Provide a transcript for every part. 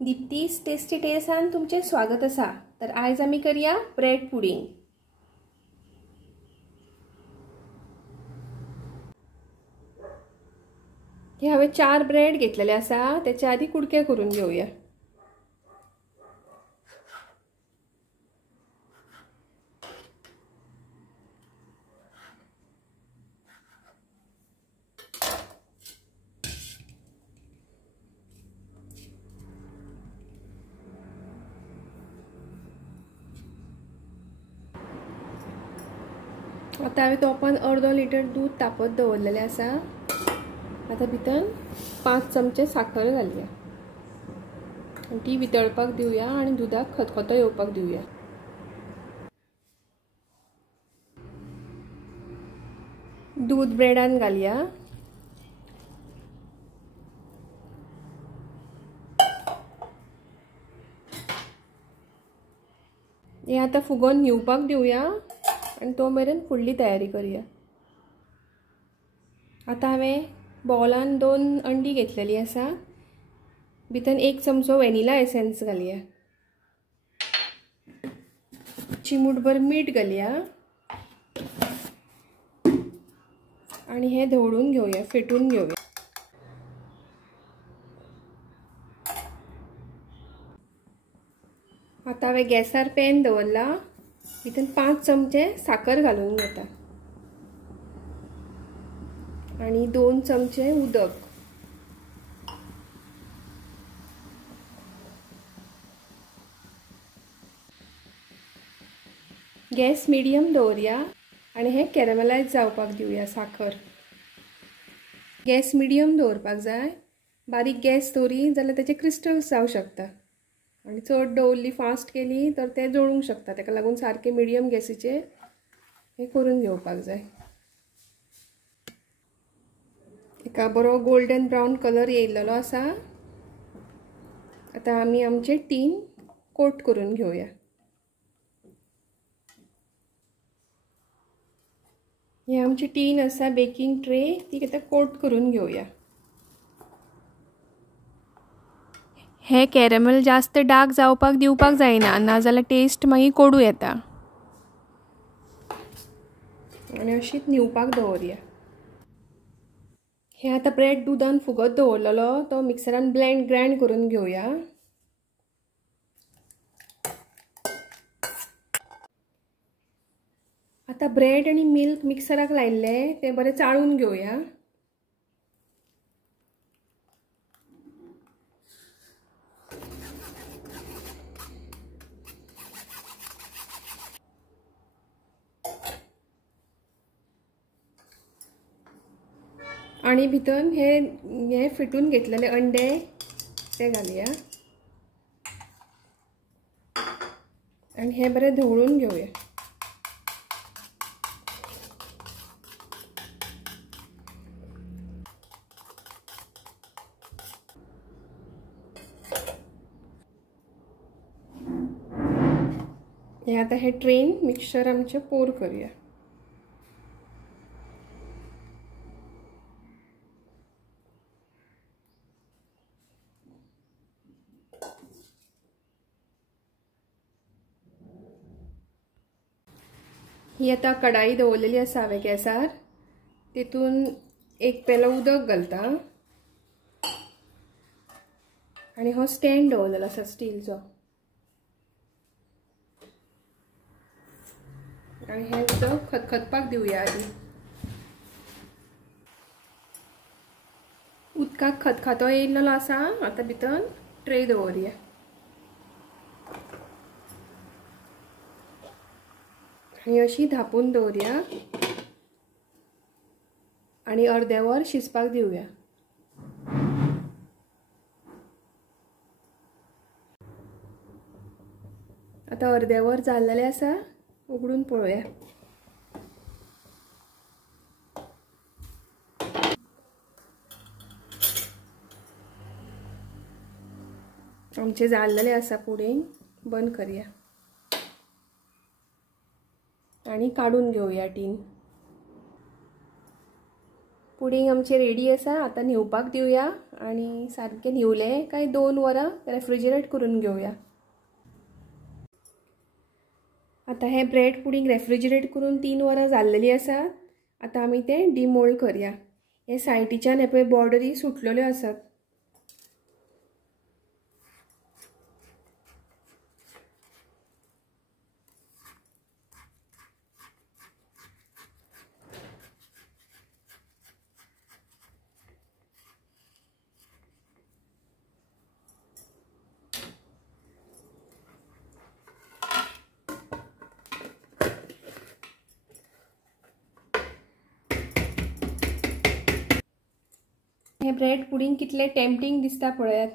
दीप्तीस tasty टेसान तुमचे स्वागत असा। तर आज आम्ही करूया ब्रेड पुडिंग। हे हांवें 4 ब्रेड घेतलेले आसा, त्याच्या आधी कुडके करून घेऊया। आता हांवें तोपान अर्दो लिटर दूध तापत दवरलेलें आसा। आता भितर 5 चमचे साखर घालुया, ती वितळपाक दिवया आणि दुधाक खतखतो येवपाक दिवया। दूध ब्रेडान घालुया। हे आता फुगोन न्हिवपाक दिवया आणि तो मेरेन फुडली तयारी करूया। आता हांवें बॉलान 2 अंडी घेतलेली आसा, भितर 1 चमचो व्हॅनिला एसेन्स घालुया, चिमूटभर मीठ घालुया आणि हे धवळून घेऊया, फेटून घेऊया। आता हांवें गॅसार पॅन दवरला, भितर 5 चमचे साखर घालून घेता आणि 2 चमचे उदक। गॅस मिडियम दवरया आणि हे कॅरमलाइज जावपाक दिवया साखर। गॅस मिडियम दवरपाक जाय, बारीक गॅस दवरी जाल्यार त्याचे क्रिस्टल्स जावं शकता आणि चड दवरली फास्ट केली तर ते जळूंक शकता। ताका लागून सारखे मिडियम गॅसीचेर हे करून घेवपाक जाय। एका बरो गोल्डन ब्राउन कलर येयल्लो आसा। आता आमी आमचे टीन कोट करून घेऊया। हे आमची टीन आसा बेकिंग ट्रे, ती आता कोट करून घेऊया। हे कॅरमल जास्त डार्क जावपाक दिवपाक जायना, नाजाल्यार टेस्ट मागीर कोडू येता। आणि अशीच न्हिवपाक दवरया। हे आता ब्रेड दुधान फुगत दवरलेलो तो मिक्सरान ग्राइंड करून घेऊया। आता ब्रेड आणि मिल्क मिक्सराक लायल्ले ते बरे चाळून घेऊया। आणि भितर हे फिटून घेतलेले अंडे ते घालूया आणि हे बरे धवळून घेऊया। हे आता हे ट्रेन मिक्सचर आमचे पोर करूया। ही आता कढाई दवरलेली आसा हांवें गॅसार, तितून 1 पेलो उदक घालता आणि हो स्टँड दवरलेलो आसा स्टीलचो आणि हे उदक खतखतपाक दिवया। आधी उदकाक खतखतो येयल्लो आसा। आता भितर ट्रे दवरया आणि अशी धापून दवरया आणि अर्दे वर शिजपाक दिवया। आता अर्दे वर जाल्लेले आसा, उगडून पळोवया। आमचे जाल्लेले आसा पुडिंग, बंद करूया आणि काढून घेऊया टीन। पुडिंग आमचे रेडी आसा। आता न्हिवपाक दिवया आणि सारखे न्हिवले काय 2 वरां रेफ्रिजरेट करून घेवया। आता हे ब्रेड पुडिंग रेफ्रिजरेट करून 3 वरां जाल्लेली आसा। आता आमी ते डिमोल्ड करया। हे सायडीच्यान हे पळय बॉर्डरी सुटलेल्यो आसात। हे ब्रेड पुडिंग कितले टेम्पटिंग दिसता पळयात।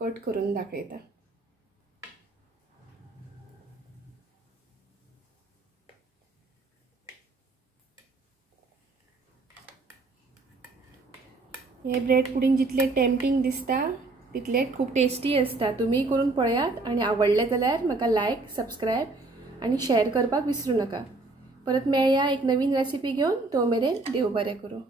कट करून दाखयता। हे ब्रेड पुडिंग जितले टेम्पटिंग दिसता तितले खूप टेस्टी असता। तुम्ही करून पळयात आणि आवडले जाल्यार म्हाका लाईक, सबस्क्राइब आणि शेअर करपाक विसरू नका। परत मेळया एक नवीन रेसिपी घेऊन। तो मेरेन देव बरें करूं।